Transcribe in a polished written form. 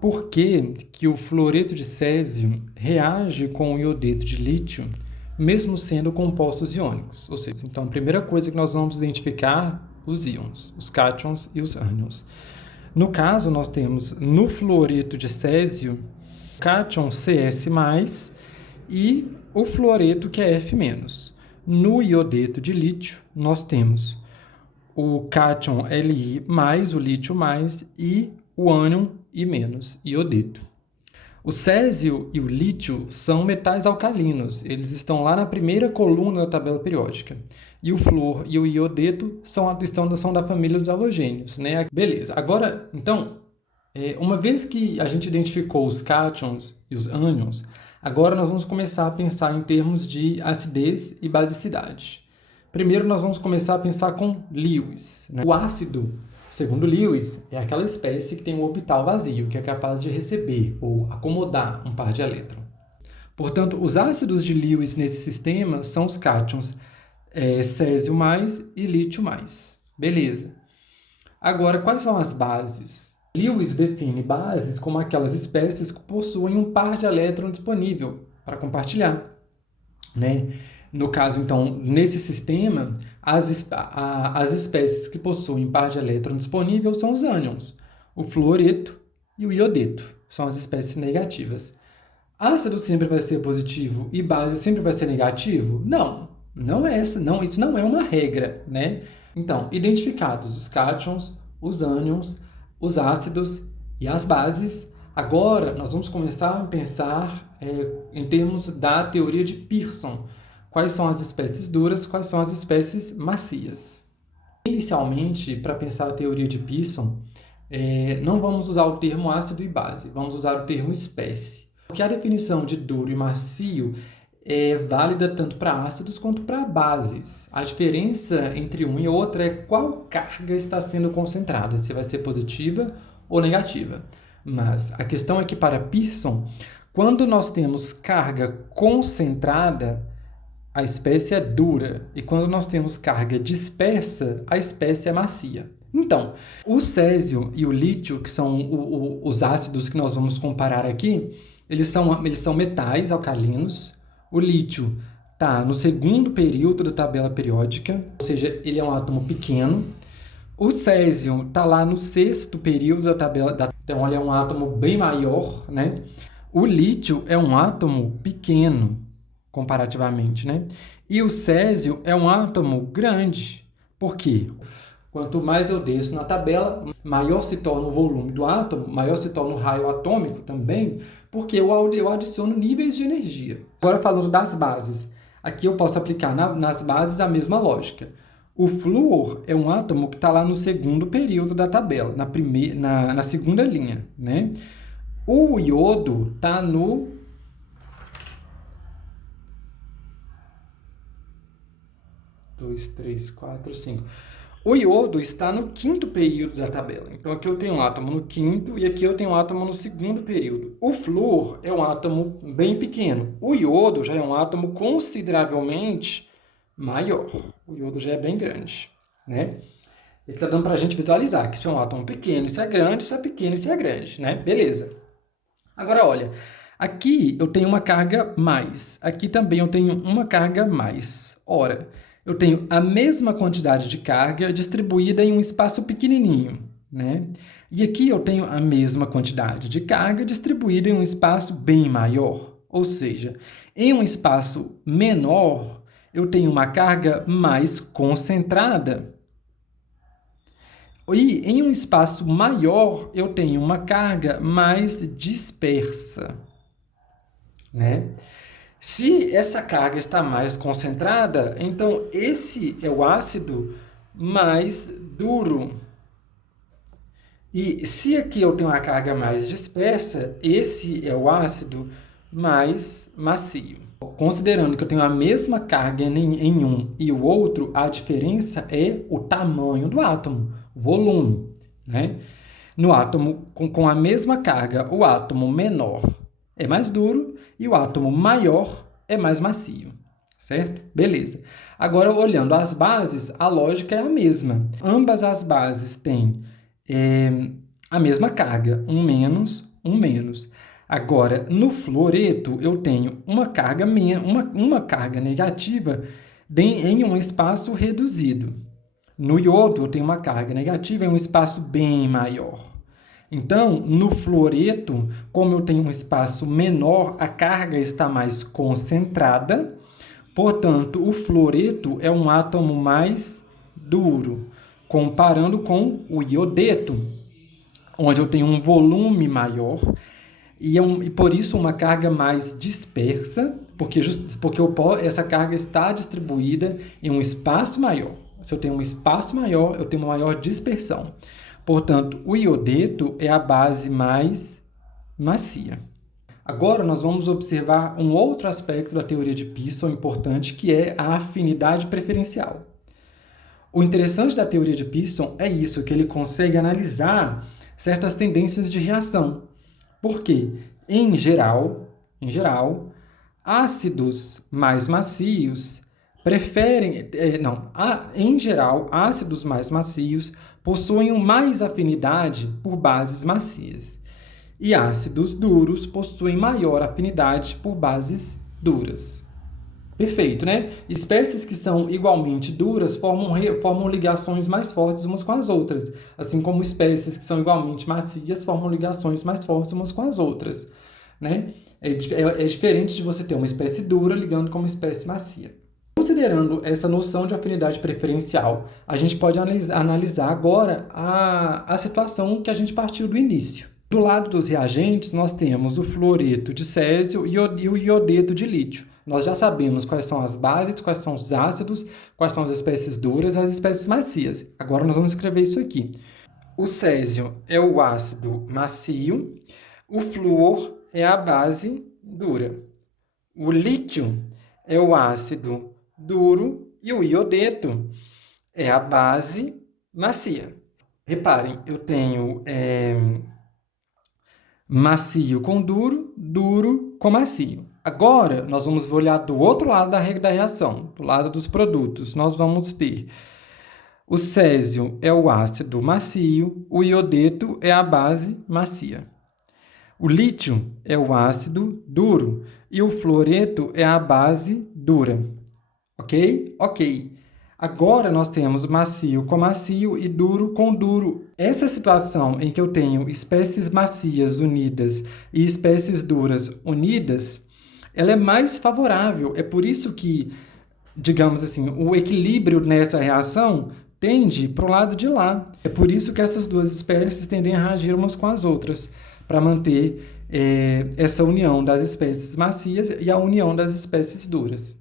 Por que que o fluoreto de césio reage com o iodeto de lítio, mesmo sendo compostos iônicos? Ou seja, então, a primeira coisa que nós vamos identificar os íons, os cátions e os ânions. No caso, nós temos no fluoreto de césio, cátion CS+, e o fluoreto que é F-. No iodeto de lítio, nós temos o cátion Li+, o lítio+, e o ânion I-, iodeto. O césio e o lítio são metais alcalinos, eles estão lá na primeira coluna da tabela periódica. E o flúor e o iodeto são da família dos halogênios, né? Beleza, agora, então, uma vez que a gente identificou os cátions e os ânions, agora nós vamos começar a pensar em termos de acidez e basicidade. Primeiro, nós vamos começar a pensar com Lewis, né? O ácido, segundo Lewis, é aquela espécie que tem um orbital vazio, que é capaz de receber ou acomodar um par de elétrons. Portanto, os ácidos de Lewis nesse sistema são os cátions césio+ e lítio+. Beleza. Agora, quais são as bases? Lewis define bases como aquelas espécies que possuem um par de elétrons disponível para compartilhar, né? No caso, então, nesse sistema, as espécies que possuem par de elétron disponível são os ânions, o fluoreto e o iodeto, são as espécies negativas. Ácido sempre vai ser positivo e base sempre vai ser negativo? Não, isso não é uma regra, né? Então, identificados os cátions, os ânions, os ácidos e as bases, agora nós vamos começar a pensar em termos da teoria de Pearson. Quais são as espécies duras, quais são as espécies macias. Inicialmente, para pensar a teoria de Pearson, não vamos usar o termo ácido e base, vamos usar o termo espécie. Porque a definição de duro e macio é válida tanto para ácidos quanto para bases. A diferença entre um e outro é qual carga está sendo concentrada, se vai ser positiva ou negativa. Mas a questão é que para Pearson, quando nós temos carga concentrada, a espécie é dura, e quando nós temos carga dispersa, a espécie é macia. Então, o césio e o lítio, que são os ácidos que nós vamos comparar aqui, eles são metais alcalinos. O lítio está no segundo período da tabela periódica, ou seja, ele é um átomo pequeno. O césio está lá no sexto período da tabela, então ele é um átomo bem maior, né? O lítio é um átomo pequeno, comparativamente, né? E o césio é um átomo grande. Por quê? Quanto mais eu desço na tabela, maior se torna o volume do átomo, maior se torna o raio atômico também, porque eu adiciono níveis de energia. Agora, falando das bases, aqui eu posso aplicar nas bases a mesma lógica. O flúor é um átomo que está lá no segundo período da tabela, na segunda linha, né? O iodo está no 2, 3, 4, 5. O iodo está no quinto período da tabela. Então, aqui eu tenho um átomo no quinto e aqui eu tenho um átomo no segundo período. O flúor é um átomo bem pequeno. O iodo já é um átomo consideravelmente maior. O iodo já é bem grande, né? Ele está dando para a gente visualizar que isso é um átomo pequeno, isso é grande, isso é pequeno, isso é grande, né? Beleza. Agora, olha, aqui eu tenho uma carga mais. Aqui também eu tenho uma carga mais. Ora, eu tenho a mesma quantidade de carga distribuída em um espaço pequenininho, né? E aqui eu tenho a mesma quantidade de carga distribuída em um espaço bem maior. Ou seja, em um espaço menor, eu tenho uma carga mais concentrada. E em um espaço maior, eu tenho uma carga mais dispersa, né? Se essa carga está mais concentrada, então esse é o ácido mais duro. E se aqui eu tenho uma carga mais dispersa, esse é o ácido mais macio. Considerando que eu tenho a mesma carga em um e o outro, a diferença é o tamanho do átomo, o volume, né? No átomo com a mesma carga, o átomo menor é mais duro e o átomo maior é mais macio, certo? Beleza. Agora, olhando as bases, a lógica é a mesma. Ambas as bases têm a mesma carga, um menos, um menos. Agora, no fluoreto, eu tenho uma carga negativa em um espaço reduzido. No iodo, eu tenho uma carga negativa em um espaço bem maior. Então, no fluoreto, como eu tenho um espaço menor, a carga está mais concentrada. Portanto, o fluoreto é um átomo mais duro, comparando com o iodeto, onde eu tenho um volume maior e por isso uma carga mais dispersa, porque essa carga está distribuída em um espaço maior. Se eu tenho um espaço maior, eu tenho uma maior dispersão. Portanto, o iodeto é a base mais macia. Agora, nós vamos observar um outro aspecto da teoria de Pearson importante, que é a afinidade preferencial. O interessante da teoria de Pearson é isso, que ele consegue analisar certas tendências de reação. Porque, em geral, ácidos mais macios ácidos mais macios possuem mais afinidade por bases macias. E ácidos duros possuem maior afinidade por bases duras. Perfeito, né? Espécies que são igualmente duras formam ligações mais fortes umas com as outras, assim como espécies que são igualmente macias formam ligações mais fortes umas com as outras, né? É diferente de você ter uma espécie dura ligando com uma espécie macia. Considerando essa noção de afinidade preferencial, a gente pode analisar agora a situação que a gente partiu do início. Do lado dos reagentes, nós temos o fluoreto de césio e o iodeto de lítio. Nós já sabemos quais são as bases, quais são os ácidos, quais são as espécies duras e as espécies macias. Agora nós vamos escrever isso aqui. O césio é o ácido macio, o flúor é a base dura. O lítio é o ácido duro e o iodeto é a base macia. Reparem, eu tenho macio com duro, duro com macio. Agora, nós vamos olhar do outro lado da reação, do lado dos produtos. Nós vamos ter o césio é o ácido macio, o iodeto é a base macia. O lítio é o ácido duro e o fluoreto é a base dura. Ok? Ok. Agora nós temos macio com macio e duro com duro. Essa situação em que eu tenho espécies macias unidas e espécies duras unidas, ela é mais favorável. É por isso que, digamos assim, o equilíbrio nessa reação tende para o lado de lá. É por isso que essas duas espécies tendem a reagir umas com as outras, para manter essa união das espécies macias e a união das espécies duras.